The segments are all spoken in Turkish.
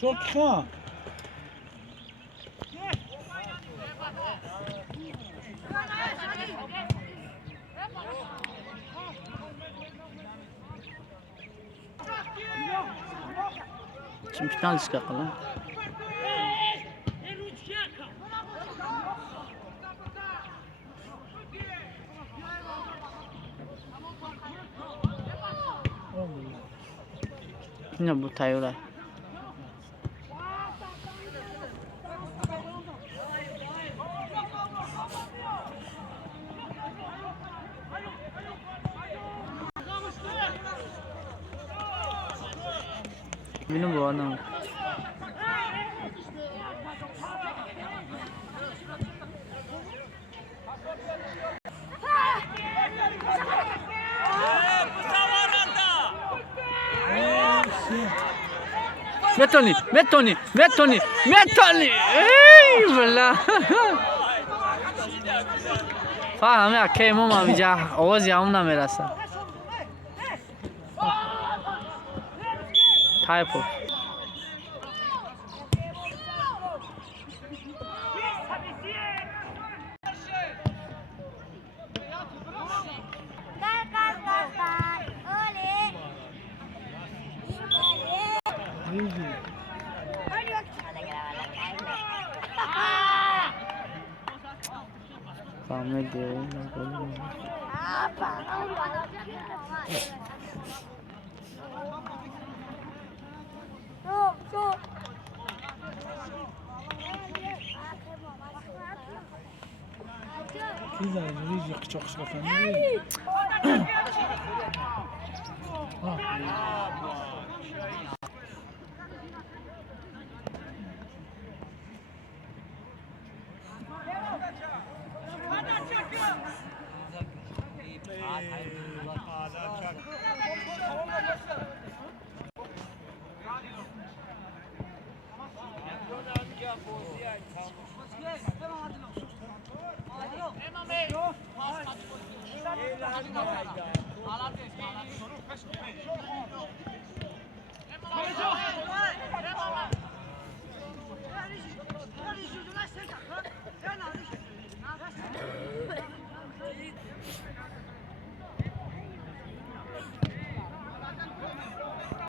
شوخ Şimdi final çıkartalım. Yine bu Tayyora. Benim bu adam. Metoni, Metoni, Metoni, Metoni. Ey valla. فهمی اکی ماما میجا آواز یا اون نمیرسه تایپو Family day. Güzel, rica çok şakan.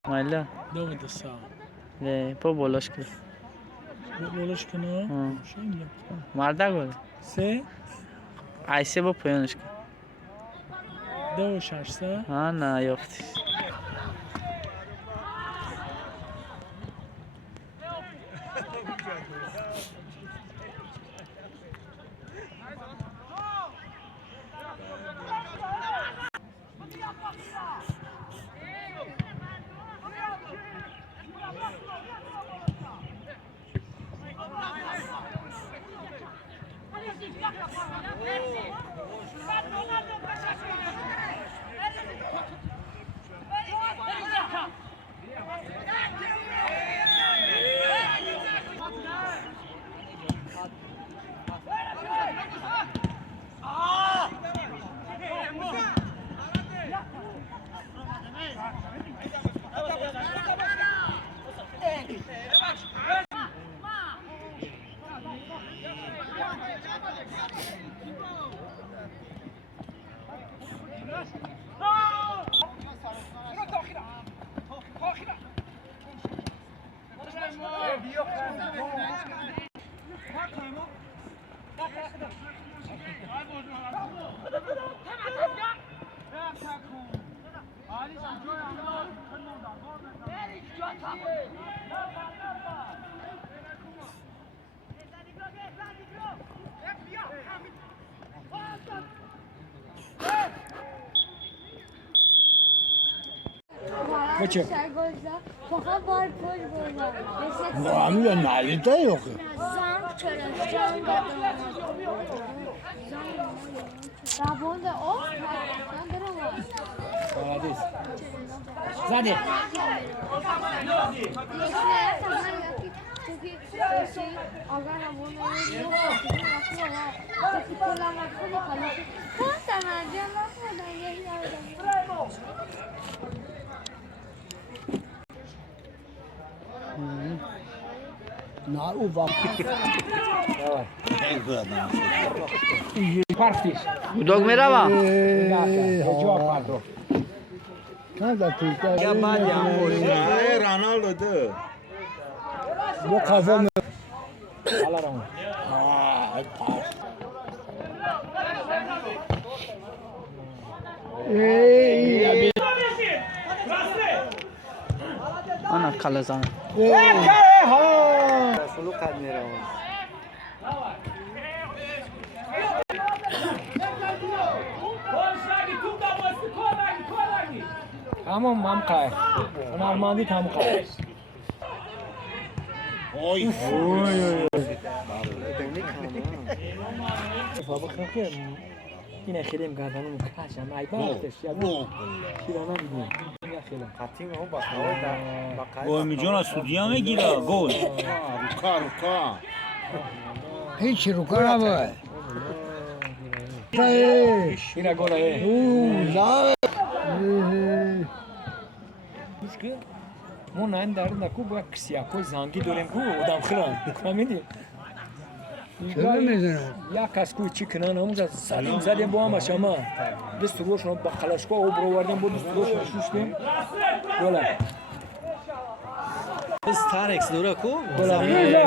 Maila. Dove sta? Le poi boloşku. Boloşku ne? Şimdi. Marda gol. Se? Ayse bu poyanışku. Dove şarsa? Ha na yoktu. Kaçı? Fakat var boş boylar. Bu amca nalite yok. Zan çörek, zan kadar. Rabon da o. Zan dırama. Hadi. Hadi. Yeşile tamam ya ki çünkü şey agar rabon da yok. Çünkü kullanmak için kalıyor. Tamam canım da yeşil alacağım. Na uva. Parti. Dog merhaba. Cevap vardı. Nerede Türkler? Ronaldo. Bu kafamı. Alarım. Ey. Ana kalazan. Solo kamera. Tamam mam kay. Ona armağanı tam kay. این خیلی مقدم مکاشم ای باختش یا شیرانه میگیم یا خیلی خطیم اون با میجون سودیا میگیره گل روکا هیچ رو کار نباید اینا گله نه که ما نه در نکو با کسیا کوی زنگی داریم کو آدم خران میدی چرا میزنم یا کس کوی چی کنن همون سالیم زدیم با هم شما دست روش با خلاشکا او برو وردیم بود دست روش شوشتیم گله استارکس دورا کو گله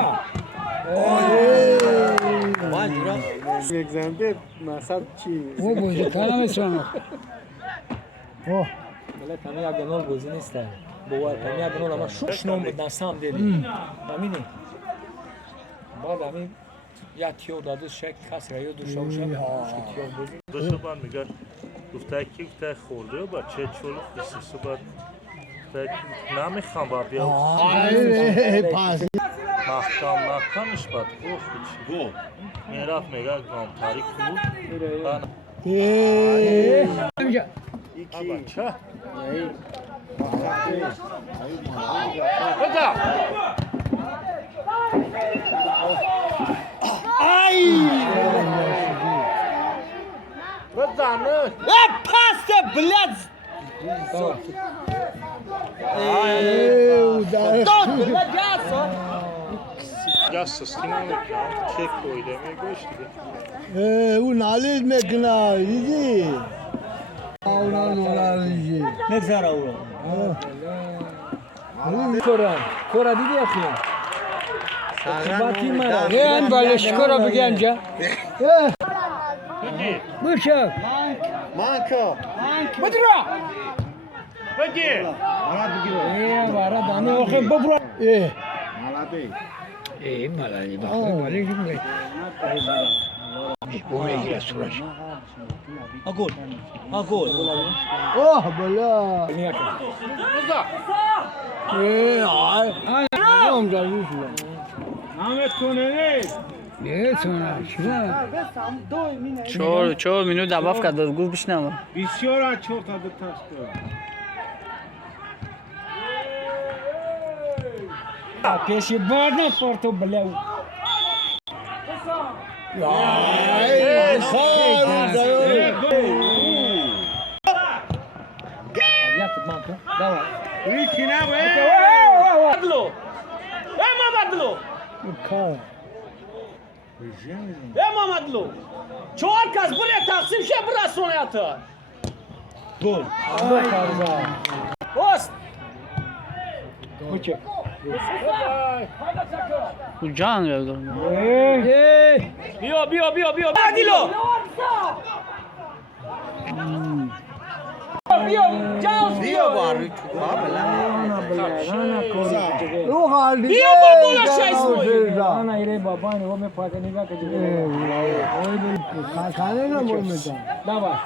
وای دورا اگزمپل مثلا چی او بوده کنم ایسانو اوه گله تمی یا گنول گوزی نیسته باور تمی یا گنول اما شوش نام بدن سام دیدی همینی بعد همین یا تیو دادو شک کس رایو دو شوشه تیو بودی داشته من میگه گفته کی گفته خورده و بچه چلو خصوصی باید نمیخوام با بیا پاس محکم نکنش باید گفت میرفت میگه گام تاریک بود بچه بگه بزنه یا سستی نمیکنم چه کویده میگوش دیگه او نالیز میکنه دیدی اونا نالیزی نگذار او کورا دیدی اخی باتی من این بالش کرا بگن جا بگی بشه بگی وارا دانی اخی ببرو مالایی مالایی بومی سورش گل گل اوه بلا هم جایی شده چور مینو دباف کرد گوش بشنوم بسیار از چهار تا دو تاست پیشی بار نه پورتو بلاو یا تمام تو دوا یکی نه بدلو بدلو کار بدلو چهار کس بله تقسیم شه برسونه تا گل اوست کوچه جان رو بیا بدلو بیا باری رو حال دیگه بیا بابا شایست انا ایره بابا نه و می پاده نگاه که خانه نمون میدن دوا